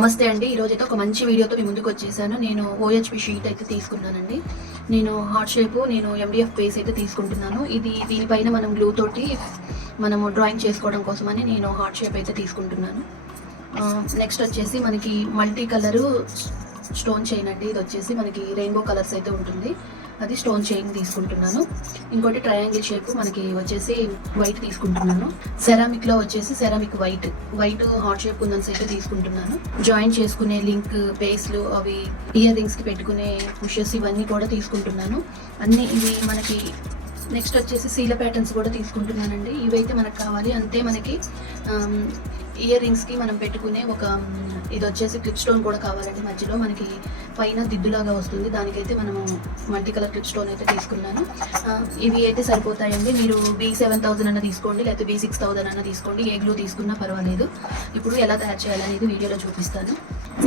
నమస్తే అండి. ఈరోజు అయితే ఒక మంచి వీడియోతో మీ ముందుకు వచ్చేసాను. నేను ఓహెచ్పి షీట్ అయితే తీసుకున్నానండి. నేను హార్ట్ షేప్ నేను ఎండిఎఫ్ పేస్ అయితే తీసుకుంటున్నాను. ఇది దీనిపైన మనం గ్లూ తోటి మనము డ్రాయింగ్ చేసుకోవడం కోసమని నేను హార్ట్ షేప్ అయితే తీసుకుంటున్నాను. నెక్స్ట్ వచ్చేసి మనకి మల్టీ కలరు స్టోన్ చైన్ అండి. ఇది వచ్చేసి మనకి రెయిన్బో కలర్స్ అయితే ఉంటుంది. అది స్టోన్ చైన్ తీసుకుంటున్నాను. ఇంకోటి ట్రయాంగిల్ షేప్ మనకి వచ్చేసి వైట్ తీసుకుంటున్నాను. సెరామిక్లో వచ్చేసి ceramic white white heart shape ఉందని అయితే తీసుకుంటున్నాను. జాయిన్ చేసుకునే లింక్ పేస్లు అవి ఇయర్ రింగ్స్కి పెట్టుకునే పుషెస్ ఇవన్నీ కూడా తీసుకుంటున్నాను. అన్ని ఇవి మనకి నెక్స్ట్ వచ్చేసి సీల ప్యాటర్న్స్ కూడా తీసుకుంటున్నానండి. ఇవైతే మనకు కావాలి. అంతే మనకి ఇయర్ రింగ్స్కి మనం పెట్టుకునే ఒక ఇది వచ్చేసి క్లిప్ స్టోన్ కూడా కావాలండి మధ్యలో. మనకి పైన దిద్దులాగా వస్తుంది. దానికైతే మనము మల్టీ కలర్ క్లిప్ స్టోన్ అయితే తీసుకున్నాను. ఇవి అయితే సరిపోతాయండి. మీరు బీ సెవెన్ థౌసండ్ అన్న తీసుకోండి లేకపోతే బీ సిక్స్ థౌసండ్ అన్న తీసుకోండి. ఏ గ్లూ తీసుకున్నా పర్వాలేదు. ఇప్పుడు ఎలా తయారు చేయాలనేది వీడియోలో చూపిస్తాను.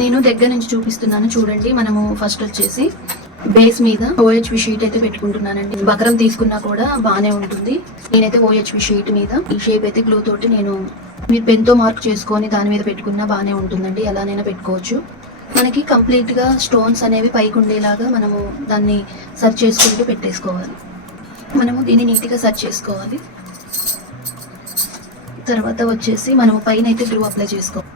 నేను దగ్గర నుంచి చూపిస్తున్నాను. చూడండి మనము ఫస్ట్ వచ్చేసి బేస్ మీద ఓహెచ్వి షీట్ అయితే పెట్టుకుంటున్నానండి. బకరం తీసుకున్నా కూడా బాగానే ఉంటుంది. నేనైతే ఓహెచ్వి షీట్ మీద ఈ షేప్ అయితే గ్లూ తోటి నేను మీరు పెన్తో మార్క్ చేసుకొని దాని మీద పెట్టుకున్నా బాగానే ఉంటుందండి. ఎలానైనా పెట్టుకోవచ్చు. మనకి కంప్లీట్గా స్టోన్స్ అనేవి పైకి ఉండేలాగా మనము దాన్ని సర్చ్ చేసుకుంటూ పెట్టేసుకోవాలి. మనము దీన్ని నీట్గా సర్చ్ చేసుకోవాలి. తర్వాత వచ్చేసి మనము పైన అయితే గ్లూ అప్లై చేసుకోవాలి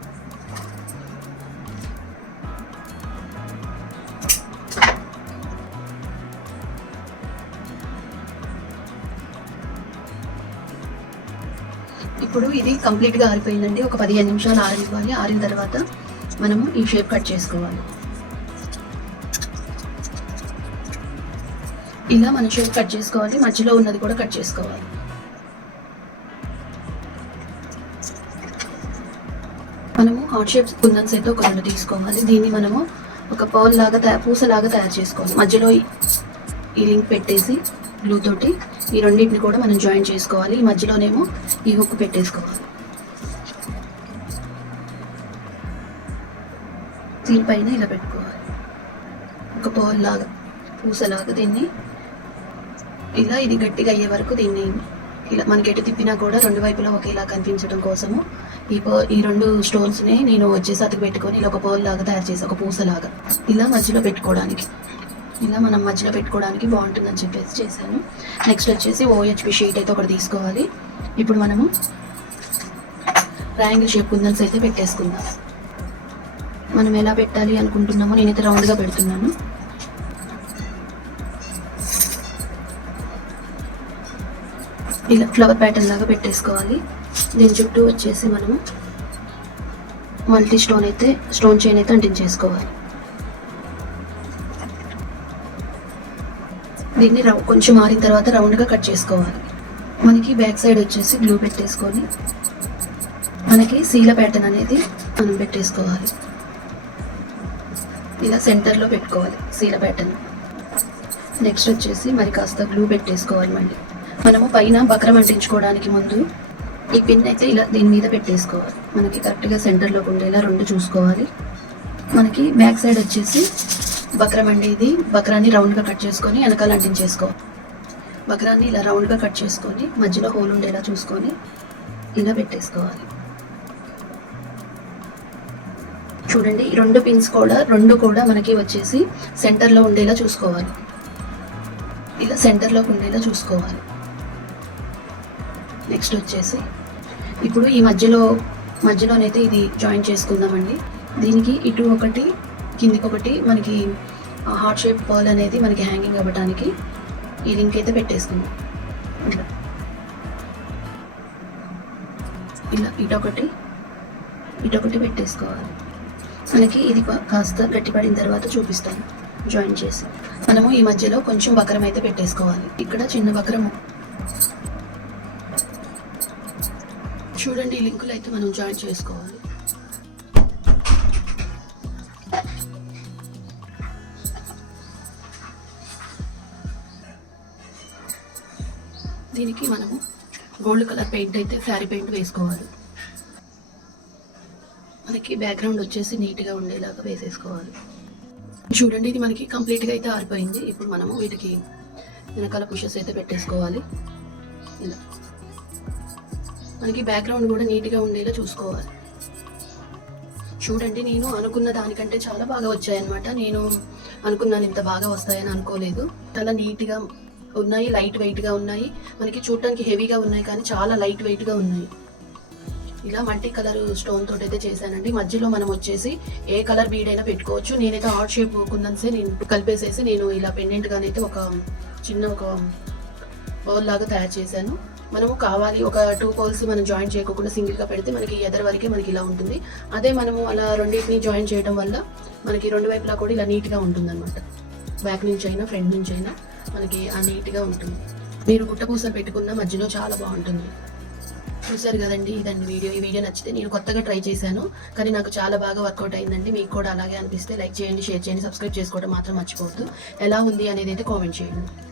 ఇప్పుడు ఇది కంప్లీట్గా ఆరిపోయిందండి. ఒక పదిహేను నిమిషాలు ఆరనివ్వాలి. ఆరిన తర్వాత మనము ఈ షేప్ కట్ చేసుకోవాలి. ఇలా మన షేప్ కట్ చేసుకోవాలి మధ్యలో ఉన్నది కూడా కట్ చేసుకోవాలి. మనము హార్ట్ షేప్స్ కుందన్స్ అయితే ఒక రెండు తీసుకోవాలి. దీన్ని మనము ఒక పౌల్ లాగా పూస పూసలాగా తయారు చేసుకోవాలి. మధ్యలో ఈ- ఈ లింక్ పెట్టేసి గ్లూ తోటి ఈ రెండింటిని కూడా మనం జాయిన్ చేసుకోవాలి. ఈ మధ్యలోనేమో ఈ హుక్ పెట్టేసుకోవాలి. దీనిపైన ఇలా పెట్టుకోవాలి. ఒక పౌల్ లాగా పూసలాగా దీన్ని ఇలా ఇది గట్టిగా అయ్యే వరకు దీన్ని ఇలా మనకి ఎటు తిప్పినా కూడా రెండు వైపులా ఒకేలా కనిపించడం కోసము ఈ పో ఈ రెండు స్టోన్స్ని నేను వచ్చేసి అతికి పెట్టుకొని ఇలా ఒక బౌల్ లాగా తయారు చేసి ఒక పూసలాగా ఇలా మధ్యలో పెట్టుకోవడానికి. ఇలా మనం మధ్యలో పెట్టుకోవడానికి బాగుంటుందని చెప్పేసి చేశాను. నెక్స్ట్ వచ్చేసి ఓహెచ్పి షీట్ అయితే ఒకటి తీసుకోవాలి. ఇప్పుడు మనము ట్రయాంగిల్ షేప్ కుందన్స్ అయితే పెట్టేసుకుందాం. మనం ఎలా పెట్టాలి అనుకుంటున్నామో నేనైతే రౌండ్గా పెడుతున్నాను. ఇలా ఫ్లవర్ ప్యాటర్న్ లాగా పెట్టేసుకోవాలి. దీని చుట్టూ వచ్చేసి మనము మల్టీ స్టోన్ అయితే స్టోన్ చైన్ అయితే అంటించేసుకోవాలి దీన్ని రౌ కొంచెం మారిన తర్వాత రౌండ్గా కట్ చేసుకోవాలి. మనకి బ్యాక్ సైడ్ వచ్చేసి గ్లూ పెట్టేసుకొని మనకి సీల ప్యాటర్న్ అనేది మనం పెట్టేసుకోవాలి. ఇలా సెంటర్లో పెట్టుకోవాలి సీల ప్యాటర్న్ నెక్స్ట్ వచ్చేసి మరి కాస్త గ్లూ పెట్టేసుకోవాలి మళ్ళీ. మనము పైన బక్రం అంటించుకోవడానికి ముందు ఈ పిన్ అయితే ఇలా దీని మీద పెట్టేసుకోవాలి. మనకి కరెక్ట్గా సెంటర్లోకి ఉండేలా రెండు చూసుకోవాలి. మనకి బ్యాక్ సైడ్ వచ్చేసి బక్రం అండేది బక్రాన్ని రౌండ్గా కట్ చేసుకొని వెనకాల అంటించేసుకోవాలి. బక్రాన్ని ఇలా రౌండ్గా కట్ చేసుకొని మధ్యలో హోల్ ఉండేలా చూసుకొని ఇలా పెట్టేసుకోవాలి. చూడండి ఈ రెండు పిన్స్ కూడా రెండు కూడా మనకి వచ్చేసి సెంటర్లో ఉండేలా చూసుకోవాలి. ఇలా సెంటర్లోకి ఉండేలా చూసుకోవాలి. నెక్స్ట్ వచ్చేసి ఇప్పుడు ఈ మధ్యలో మధ్యలోనైతే ఇది జాయిన్ చేసుకుందామండి. దీనికి ఇటు ఒకటి కిందికొకటి మనకి హార్ట్ షేప్ పర్ల్ అనేది మనకి హ్యాంగింగ్ అవ్వడానికి ఈ లింక్ అయితే పెట్టేసుకుందాం. ఇలా ఇటొకటి ఇటొకటి పెట్టేసుకోవాలి. మనకి ఇది కాస్త గట్టిపడిన తర్వాత చూపిస్తాను. జాయిన్ చేసి. మనము ఈ మధ్యలో కొంచెం వక్రం అయితే పెట్టేసుకోవాలి. ఇక్కడ చిన్న వక్రము. చూడండి ఈ లింకులు అయితే మనం జాయిన్ చేసుకోవాలి. దీనికి మనము గోల్డ్ కలర్ పెయింట్ అయితే ఫ్లారీ పెయింట్ వేసుకోవాలి. మనకి బ్యాక్గ్రౌండ్ వచ్చేసి నీట్గా ఉండేలాగా వేసేసుకోవాలి. చూడండి ఇది మనకి కంప్లీట్గా అయితే ఆరిపోయింది. ఇప్పుడు మనము వీటికి వెనకాల పుషెస్ అయితే పెట్టేసుకోవాలి. ఇలా. మనకి బ్యాక్గ్రౌండ్ కూడా నీట్గా ఉండేలా చూసుకోవాలి. చూడండి నేను అనుకున్న దానికంటే చాలా బాగా వచ్చాయన్నమాట. నేను అనుకున్నాను ఇంత బాగా వస్తాయని అనుకోలేదు. చాలా నీట్గా ఉన్నాయి లైట్ వెయిట్గా ఉన్నాయి. మనకి చూడటానికి హెవీగా ఉన్నాయి కానీ చాలా లైట్ వెయిట్గా ఉన్నాయి. ఇలా మల్టీ కలర్ స్టోన్ తోటి అయితే చేశానండి. మధ్యలో మనం వచ్చేసి ఏ కలర్ బీడ్ అయినా పెట్టుకోవచ్చు. నేనైతే హార్ట్ షేప్ కుందన్సే నేను కలిపేసేసి నేను ఇలా పెండెంట్ గానైతే ఒక చిన్న ఒక బౌల్ లాగా తయారు చేశాను. మనము కావాలి ఒక టూ పోల్స్ మనం జాయిన్ చేయకుండా సింగిల్గా పెడితే మనకి ఎదర్ వరకే మనకి ఇలా ఉంటుంది. అదే మనము అలా రెండింటిని జాయిన్ చేయడం వల్ల మనకి రెండు వైపులా కూడా ఇలా నీట్గా ఉంటుంది అనమాట బ్యాక్ నుంచి అయినా ఫ్రంట్ నుంచి అయినా మనకి ఆ నీట్గా ఉంటుంది. మీరు గుట్టపూసలు పెట్టుకున్న మధ్యలో చాలా బాగుంటుంది. చూసారు కదండి ఇదండి వీడియో ఈ వీడియో నచ్చితే నేను కొత్తగా ట్రై చేశాను. కానీ నాకు చాలా బాగా వర్కౌట్ అయిందండి. మీకు కూడా అలాగే అనిపిస్తే లైక్ చేయండి షేర్ చేయండి సబ్స్క్రైబ్ చేసుకోవడం మాత్రం మర్చిపోవద్దు. ఎలా ఉంది అనేది అయితే కామెంట్ చేయండి.